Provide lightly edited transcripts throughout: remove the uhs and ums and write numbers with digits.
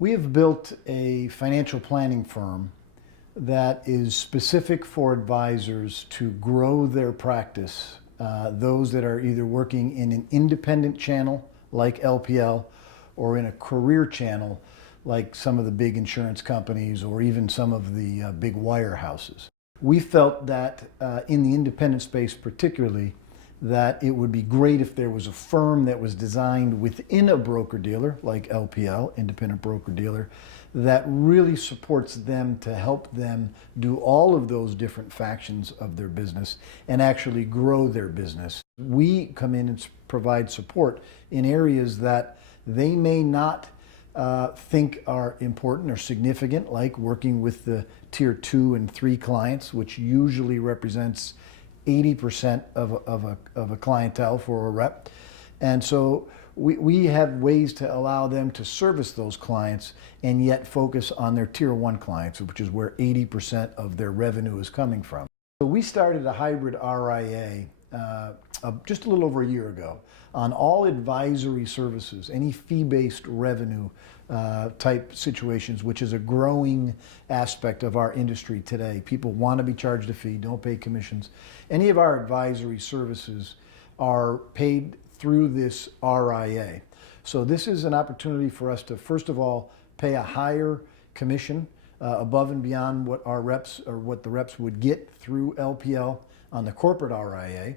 We have built a financial planning firm that is specific for advisors to grow their practice, those that are either working in an independent channel like LPL or in a career channel like some of the big insurance companies or even some of the big wirehouses. We felt that in the independent space particularly, that it would be great if there was a firm that was designed within a broker-dealer like LPL, independent broker-dealer, that really supports them to help them do all of those different factions of their business and actually grow their business. We come in and provide support in areas that they may not think are important or significant, like working with the tier 2 and 3 clients, which usually represents 80% of a clientele for a rep. And so we have ways to allow them to service those clients and yet focus on their tier 1 clients, which is where 80% of their revenue is coming from. So we started a hybrid RIA just a little over a year ago on all advisory services, any fee-based revenue type situations, which is a growing aspect of our industry today. People want to be charged a fee, don't pay commissions. Any of our advisory services are paid through this RIA. So this is an opportunity for us to, first of all, pay a higher commission above and beyond what our reps or what the reps would get through LPL on the corporate RIA.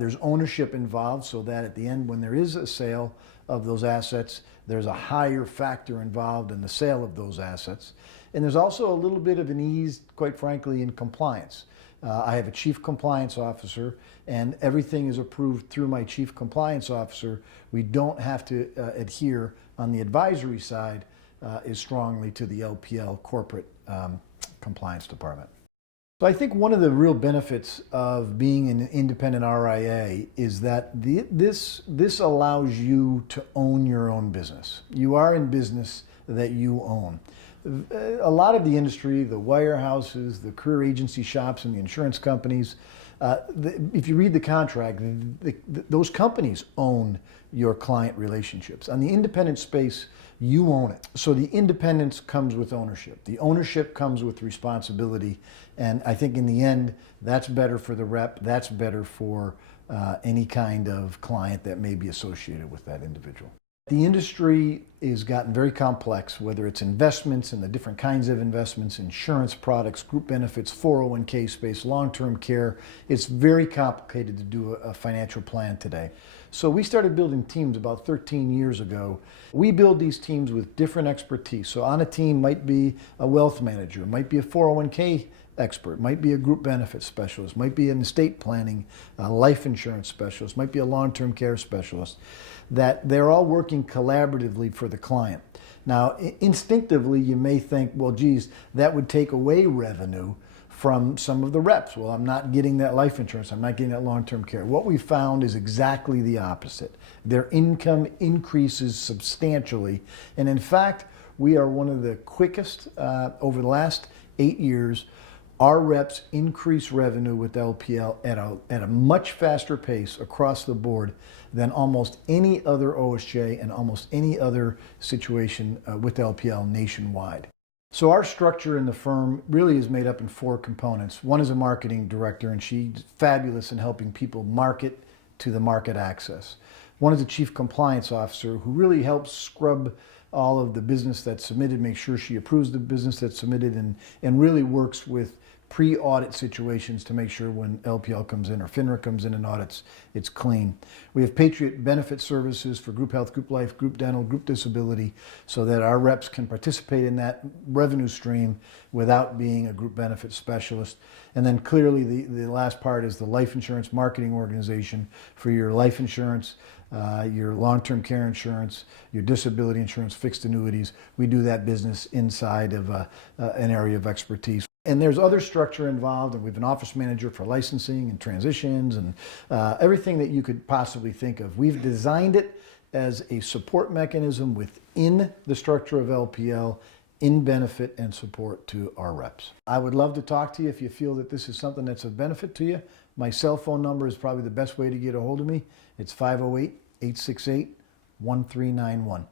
There's ownership involved so that at the end, when there is a sale of those assets, there's a higher factor involved in the sale of those assets. And there's also a little bit of an ease, quite frankly, in compliance. I have a chief compliance officer, and everything is approved through my chief compliance officer. We don't have to adhere on the advisory side as strongly to the LPL corporate compliance department. So I think one of the real benefits of being an independent RIA is that this allows you to own your own business. You are in business that you own. A lot of the industry, the wirehouses, the career agency shops, and the insurance companies, if you read the contract, those companies own your client relationships. On the independent space, you own it. So the independence comes with ownership. The ownership comes with responsibility. And I think in the end, that's better for the rep. That's better for any kind of client that may be associated with that individual. The industry has gotten very complex, whether it's investments and the different kinds of investments, insurance products, group benefits, 401k space, long-term care. It's very complicated to do a financial plan today. So we started building teams about 13 years ago. We build these teams with different expertise. So on a team might be a wealth manager, might be a 401k expert, might be a group benefits specialist, might be an estate planning, life insurance specialist, might be a long-term care specialist, that they're all working collaboratively for the client. Now, instinctively, you may think, well, geez, that would take away revenue from some of the reps. Well, I'm not getting that life insurance, I'm not getting that long-term care. What we found is exactly the opposite. Their income increases substantially. And in fact, we are one of the quickest over the last 8 years. Our reps increase revenue with LPL at a much faster pace across the board than almost any other OSJ and almost any other situation with LPL nationwide. So our structure in the firm really is made up in 4 components. One is a marketing director, and she's fabulous in helping people market to the market access. One is a chief compliance officer who really helps scrub all of the business that's submitted, make sure she approves the business that's submitted, and really works with pre-audit situations to make sure when LPL comes in or FINRA comes in and audits, it's clean. We have Patriot Benefit Services for group health, group life, group dental, group disability, so that our reps can participate in that revenue stream without being a group benefit specialist. And then clearly the last part is the life insurance marketing organization for your life insurance, your long-term care insurance, your disability insurance, fixed annuities. We do that business inside of an area of expertise. And there's other structure involved, and we have an office manager for licensing and transitions and everything that you could possibly think of. We've designed it as a support mechanism within the structure of LPL in benefit and support to our reps. I would love to talk to you if you feel that this is something that's of benefit to you. My cell phone number is probably the best way to get a hold of me. It's 508-868-1391.